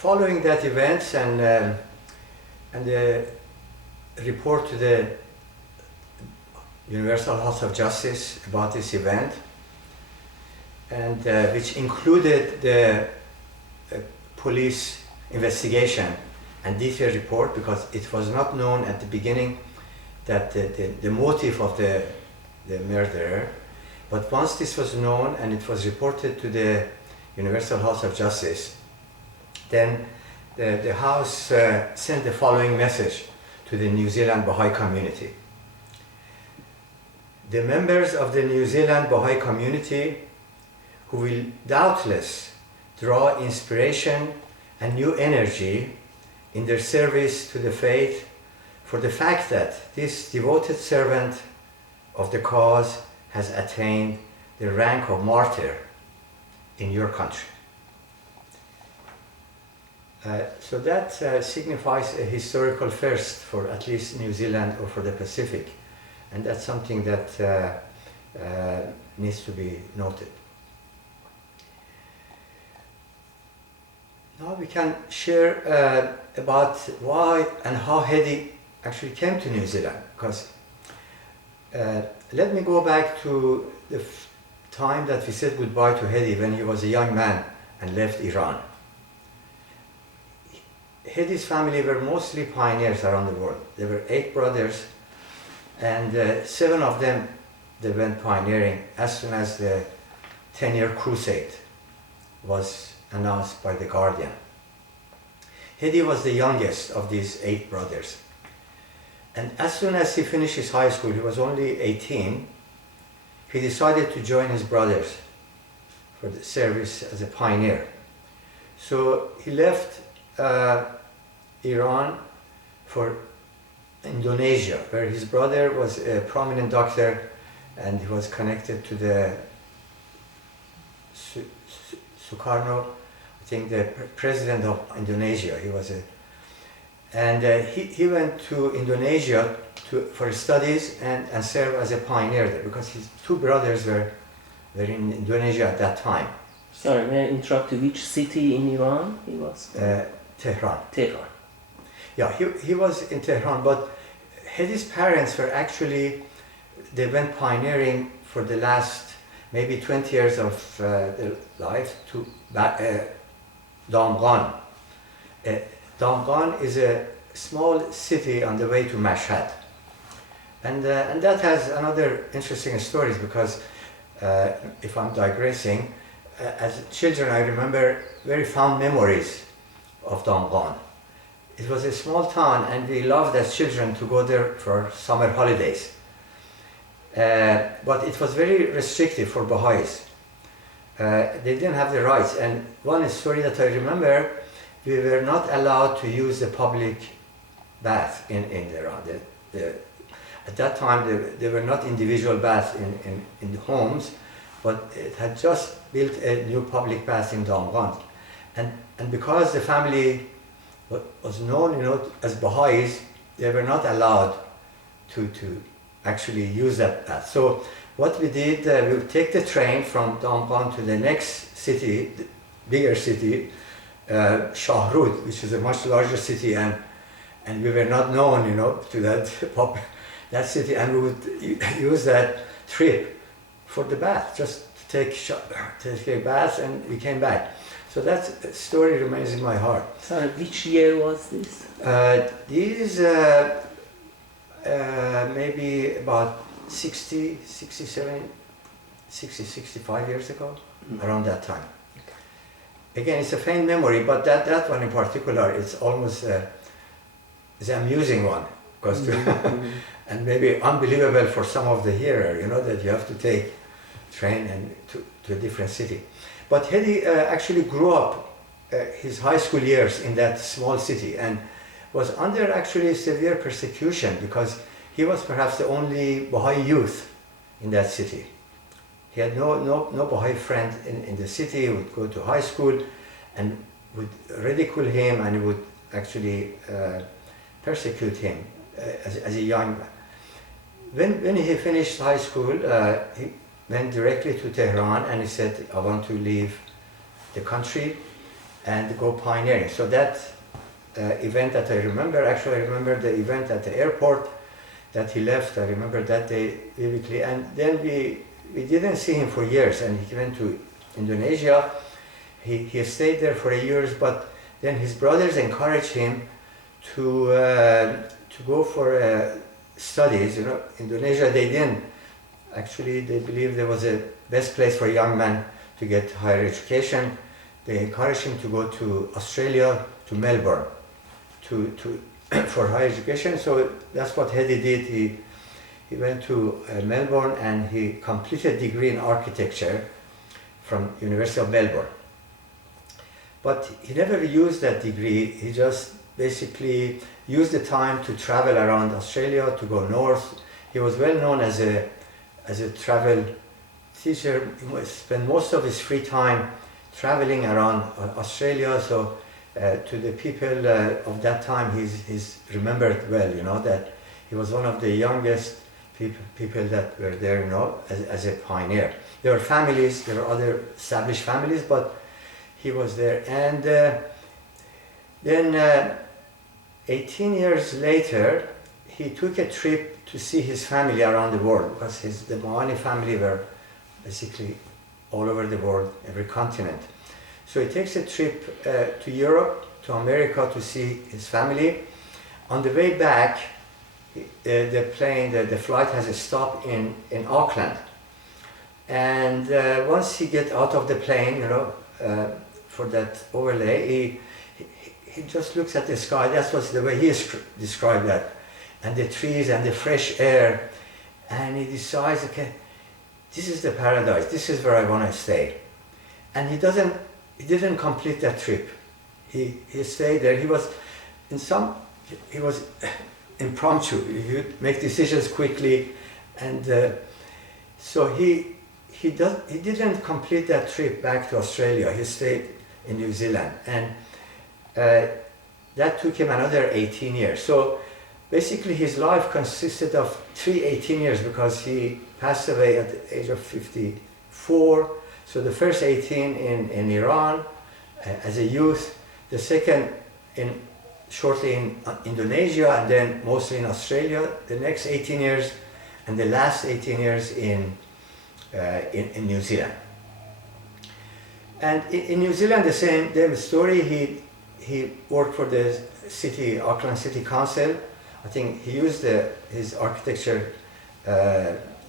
following that event and the report to the Universal House of Justice about this event, and which included the police investigation and detailed report, because it was not known at the beginning that the motive of the murderer. But once this was known and it was reported to the Universal House of Justice, then the House sent the following message to the New Zealand Baha'i community. The members of the New Zealand Baha'i community who will doubtless draw inspiration and new energy in their service to the faith for the fact that this devoted servant of the cause has attained the rank of martyr in your country. So that signifies a historical first for at least New Zealand or for the Pacific, and that's something that needs to be noted. Now we can share about why and how Hedy actually came to New Zealand, because let me go back to the time that we said goodbye to Hedy when he was a young man and left Iran. Hedy's family were mostly pioneers around the world. There were 8 brothers, and 7 of them, they went pioneering as soon as the 10-year crusade was announced by the Guardian. Hedy was the youngest of these 8 brothers. And as soon as he finished his high school, he was only 18, he decided to join his brothers for the service as a pioneer. So he left Iran for Indonesia, where his brother was a prominent doctor and he was connected to the Sukarno, I think the president of Indonesia. He was he went to Indonesia for studies and served as a pioneer there, because his 2 brothers were in Indonesia at that time. Sorry, may I interrupt you? Which city in Iran he was? Tehran. Tehran. Yeah, he was in Tehran, but Hedy's parents were actually, they went pioneering for the last maybe 20 years of their life to Damghan. Damghan is a small city on the way to Mashhad. And that has another interesting stories, because if I'm digressing, as children I remember very fond memories of Damghan. It was a small town and we loved as children to go there for summer holidays. But it was very restrictive for Baha'is. They didn't have the rights, and one story that I remember, we were not allowed to use the public bath in Iran. At that time there were not individual baths in the homes, but it had just built a new public bath in Damghan. And because the family was known, as Baha'is, they were not allowed to actually use that bath. So what we did, we would take the train from Damghan to the next city, the bigger city, Shahrud, which is a much larger city, and we were not known, to that city, and we would use that trip for the bath, just to take a bath, and we came back. So that story remains in my heart. Sorry, which year was this? These maybe about 60, 67, 60, 65 years ago, around that time. Again, it's a faint memory, but that one in particular, it's almost it's an amusing one, because and maybe unbelievable for some of the hearer, that you have to take train and to a different city. But Hedy actually grew up his high school years in that small city and was under actually severe persecution, because he was perhaps the only Baha'i youth in that city. He had no Baha'i friend in the city. He would go to high school and would ridicule him and would actually persecute him as a young man. When he finished high school, he went directly to Tehran and he said, I want to leave the country and go pioneering. So that event that I remember, actually I remember the event at the airport that he left. I remember that day vividly. And then we didn't see him for years, and he went to Indonesia. He stayed there for years, but then his brothers encouraged him to go for studies. You know, Indonesia, they didn't. Actually, they believed there was a best place for a young man to get higher education. They encouraged him to go to Australia, to Melbourne, for higher education. So that's what Hedy did. He went to Melbourne and he completed a degree in architecture from University of Melbourne. But he never used that degree. He just basically used the time to travel around Australia, to go north. He was well known as a travel teacher. He spent most of his free time traveling around Australia. So to the people of that time, he's remembered well, you know, that he was one of the youngest people that were there, you know, as a pioneer. There were families, there were other established families, but he was there. And then 18 years later, he took a trip to see his family around the world, because the Maani family were basically all over the world, every continent. So he takes a trip to Europe, to America, to see his family. On the way back, the flight has a stop in Auckland. And once he gets out of the plane, you know, for that overlay, he just looks at the sky. That's what's the way he described that. And the trees and the fresh air. And he decides, okay, this is the paradise. This is where I want to stay. And he didn't complete that trip. He stayed there. He was impromptu. He would make decisions quickly. And so he didn't complete that trip back to Australia. He stayed in New Zealand. And that took him another 18 years. So basically his life consisted of 18 years, because he passed away at the age of 54. So the first 18 in Iran as a youth, the second shortly in Indonesia, and then mostly in Australia, the next 18 years, and the last 18 years in New Zealand. And in New Zealand, the same story. He worked for the Auckland City Council. I think he used his architecture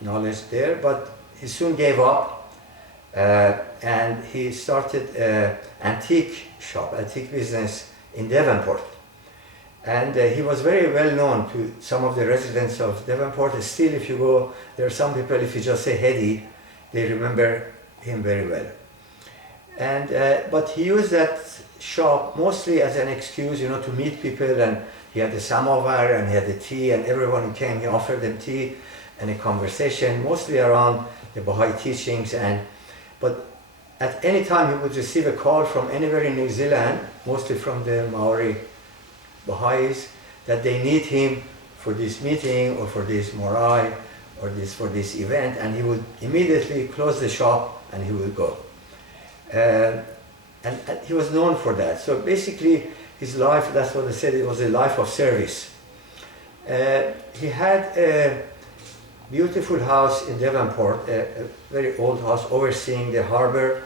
knowledge there, but he soon gave up. And he started an antique business in Devonport. And he was very well known to some of the residents of Devonport. Still, if you go, there are some people, if you just say Hedy, they remember him very well. And but he used that shop mostly as an excuse, you know, to meet people. And he had the samovar and he had the tea, and everyone who came, he offered them tea and a conversation, mostly around the Baha'i teachings. But at any time he would receive a call from anywhere in New Zealand, mostly from the Maori Baha'is, that they need him for this meeting or for this morai or for this event, and he would immediately close the shop and he would go. And he was known for that. So basically his life, that's what I said, it was a life of service. He had a beautiful house in Devonport, a very old house overseeing the harbor,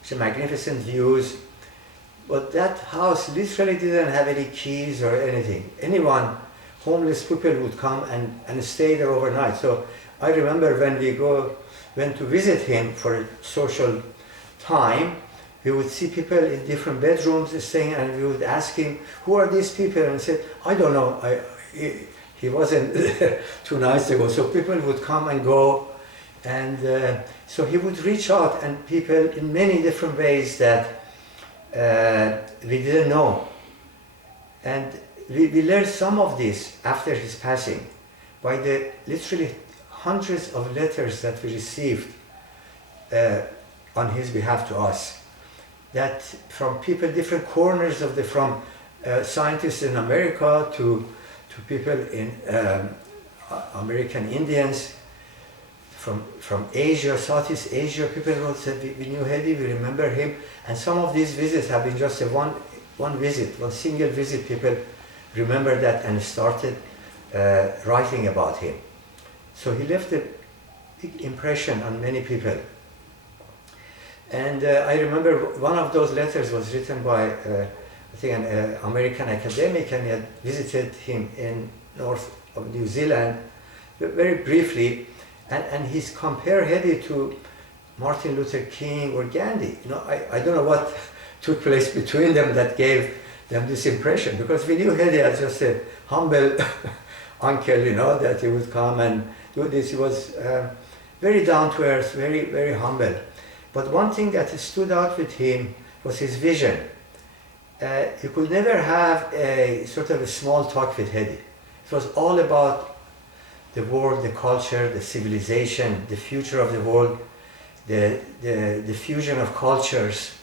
with magnificent views. But that house literally didn't have any keys or anything. Homeless people would come and stay there overnight. So I remember when we went to visit him for a social time, we would see people in different bedrooms staying, and we would ask him, who are these people? And he said, I don't know. He wasn't too nice to go. So people would come and go. And so he would reach out and people in many different ways that we didn't know. And we learned some of this after his passing by the literally hundreds of letters that we received on his behalf to us. That from people, different corners of from scientists in America to people in American Indians, from Asia, Southeast Asia. People wrote, said, we knew Hedi, we remember him. And some of these visits have been just one visit, one single visit. People remember that and started writing about him. So he left a big impression on many people. And I remember one of those letters was written by, I think, an American academic, and he had visited him in north of New Zealand very briefly, and he's compared Hedi to Martin Luther King or Gandhi. You know, I don't know what took place between them that gave them this impression, because we knew Hedi as just a humble uncle, you know, that he would come and do this. He was very down to earth, very, very humble. But one thing that stood out with him was his vision. You could never have a sort of a small talk with Hedi. It was all about the world, the culture, the civilization, the future of the world, the fusion of cultures,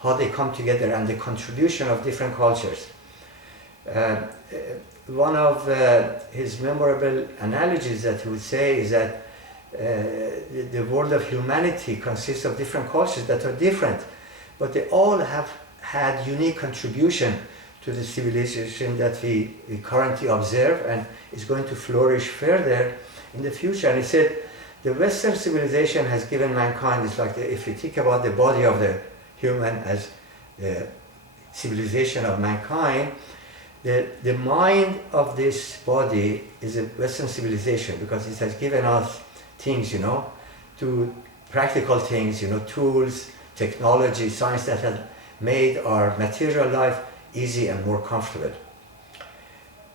how they come together, and the contribution of different cultures. One of his memorable analogies that he would say is that the world of humanity consists of different cultures that are different, but they all have had unique contribution to the civilization that we currently observe, and is going to flourish further in the future. And he said, the Western civilization has given mankind, it's like if you think about the body of the human as the civilization of mankind, the mind of this body is a Western civilization, because it has given us things, you know, to practical things, you know, tools, technology, science that has made our material life easy and more comfortable.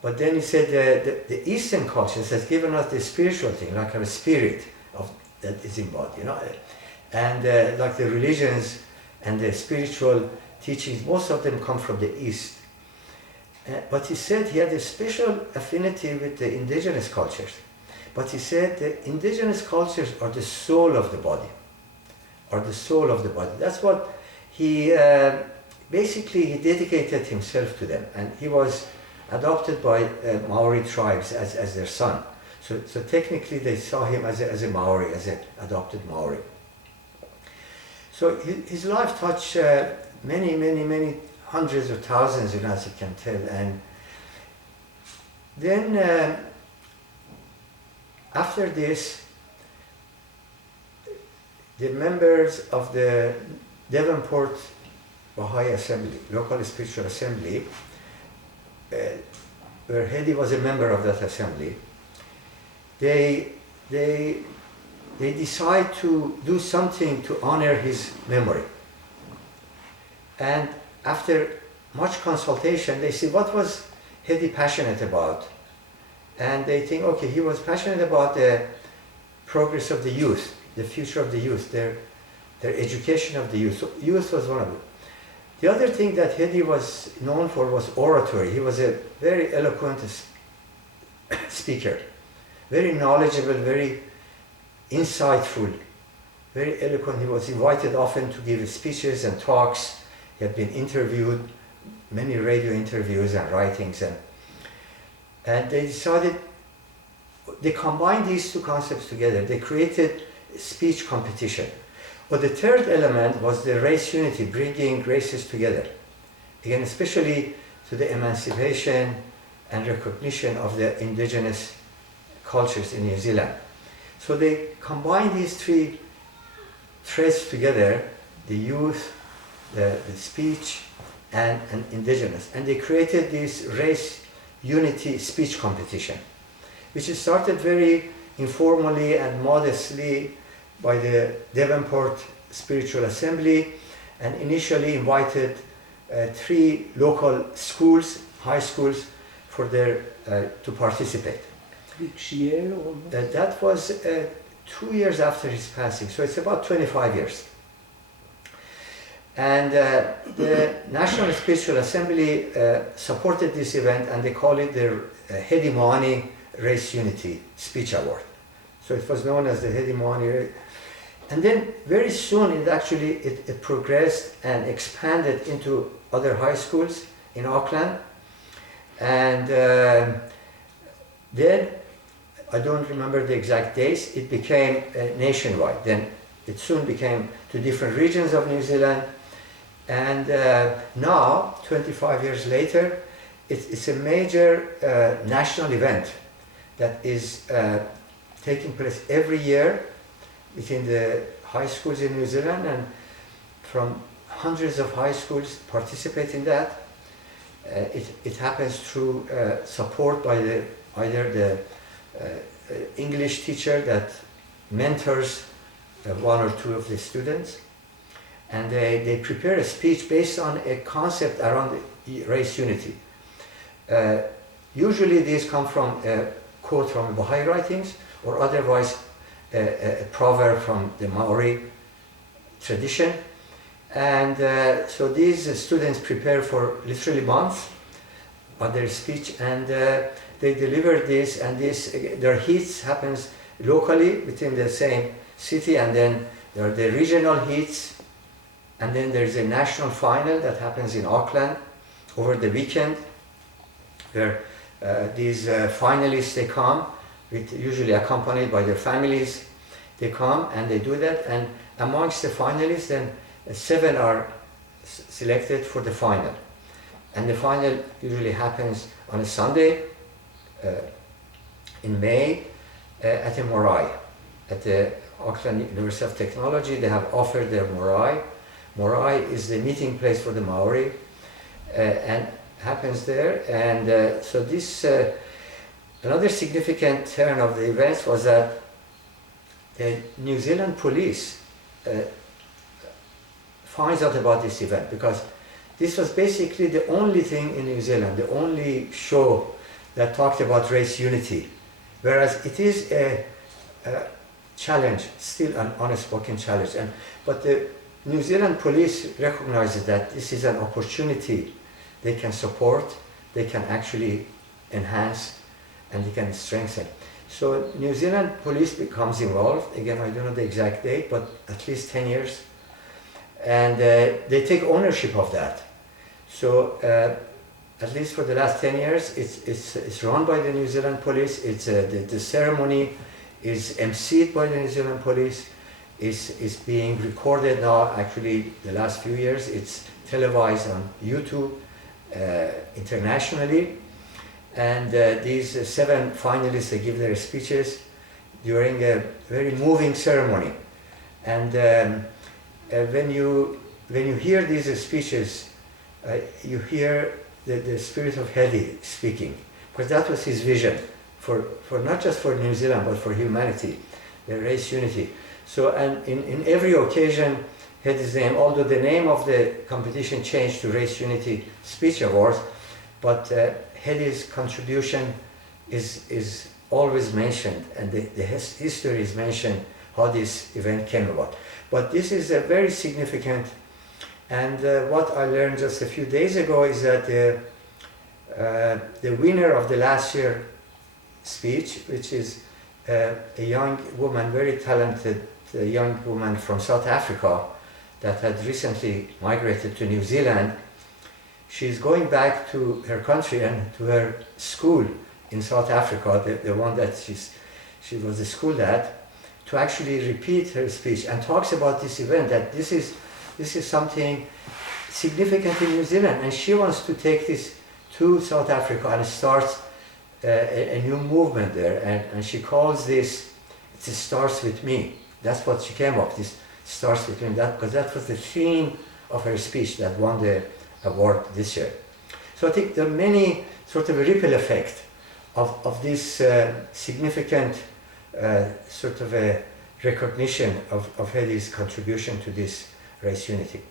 But then he said the Eastern cultures has given us the spiritual thing, like a spirit of that is embodied, you know, and like the religions and the spiritual teachings, most of them come from the East. But he said he had a special affinity with the indigenous cultures. But he said the indigenous cultures are the soul of the body, are the soul of the body. That's what he, basically he dedicated himself to them, and he was adopted by Maori tribes as their son. So technically they saw him as a Maori, as an adopted Maori. So his life touched many hundreds of thousands, you know, as you can tell. And then after this, the members of the Devonport Baha'i Assembly, local spiritual assembly, where Hedi was a member of that assembly, they decide to do something to honor his memory. And after much consultation, they see what was Hedi passionate about. And they think, okay, he was passionate about the progress of the youth, the future of the youth, their education of the youth. So youth was one of it. The other thing that Hedi was known for was oratory. He was a very eloquent speaker, very knowledgeable, very insightful, very eloquent. He was invited often to give speeches and talks. He had been interviewed, many radio interviews and writings, and they decided, they combined these two concepts together. They created a speech competition. But the third element was the race unity, bringing races together. Again, especially to the emancipation and recognition of the indigenous cultures in New Zealand. So they combined these three threads together, the youth, the speech, and indigenous. And they created this race unity speech competition, which started very informally and modestly by the Devonport Spiritual Assembly, and initially invited 3 local schools, high schools, for their to participate. Which year? That was 2 years after his passing, so it's about 25 years. And the National Spiritual Assembly supported this event, and they call it the Hedi Maani Race Unity Speech Award. So it was known as the Hedi Maani. And then very soon it progressed and expanded into other high schools in Auckland. And then I don't remember the exact dates, it became nationwide. Then it soon became to different regions of New Zealand. And now, 25 years later, it's a major national event that is taking place every year within the high schools in New Zealand, and from hundreds of high schools participate in that. It happens through support by either the English teacher that mentors one or two of the students, and they prepare a speech based on a concept around race unity. Usually these come from a quote from Baha'i writings, or otherwise a proverb from the Maori tradition. And so these students prepare for literally months on their speech, and they deliver this, and their heats happens locally within the same city, and then there are the regional heats, and then there's a national final that happens in Auckland over the weekend, where these finalists, they come, usually accompanied by their families. They come and they do that, and amongst the finalists, then 7 are selected for the final. And the final usually happens on a Sunday in May at a Morai. At the Auckland University of Technology, they have offered their Morai. Morai is the meeting place for the Maori, and happens there. And so this, another significant turn of the events was that the New Zealand police finds out about this event, because this was basically the only thing in New Zealand, the only show that talked about race unity, whereas it is a challenge, still an unspoken challenge. But the New Zealand police recognizes that this is an opportunity they can support, they can actually enhance, and they can strengthen. So New Zealand police becomes involved. Again, I don't know the exact date, but at least 10 years. And they take ownership of that. So at least for the last 10 years, it's run by the New Zealand police. It's the ceremony is emceed by the New Zealand police. Is being recorded now. Actually, the last few years, it's televised on YouTube internationally. And these 7 finalists, they give their speeches during a very moving ceremony. And when you hear these speeches, you hear the spirit of Hedy speaking, because that was his vision for not just for New Zealand, but for humanity, the race unity. So, and in every occasion, Hedy's name, although the name of the competition changed to Race Unity Speech Awards, but Hedy's contribution is always mentioned, and the history is mentioned, how this event came about. But this is a very significant, and what I learned just a few days ago is that the winner of the last year speech, which is a young woman, very talented young woman from South Africa that had recently migrated to New Zealand, she's going back to her country and to her school in South Africa, the one that she was schooled at, to actually repeat her speech, and talks about this event, that this is something significant in New Zealand, and she wants to take this to South Africa and starts a new movement there, and she calls this, it starts with me. That's what she came up, this starts with me, because that was the theme of her speech that won the award this year. So I think there are many sort of a ripple effect of this significant sort of a recognition of Hedy's contribution to this race unity.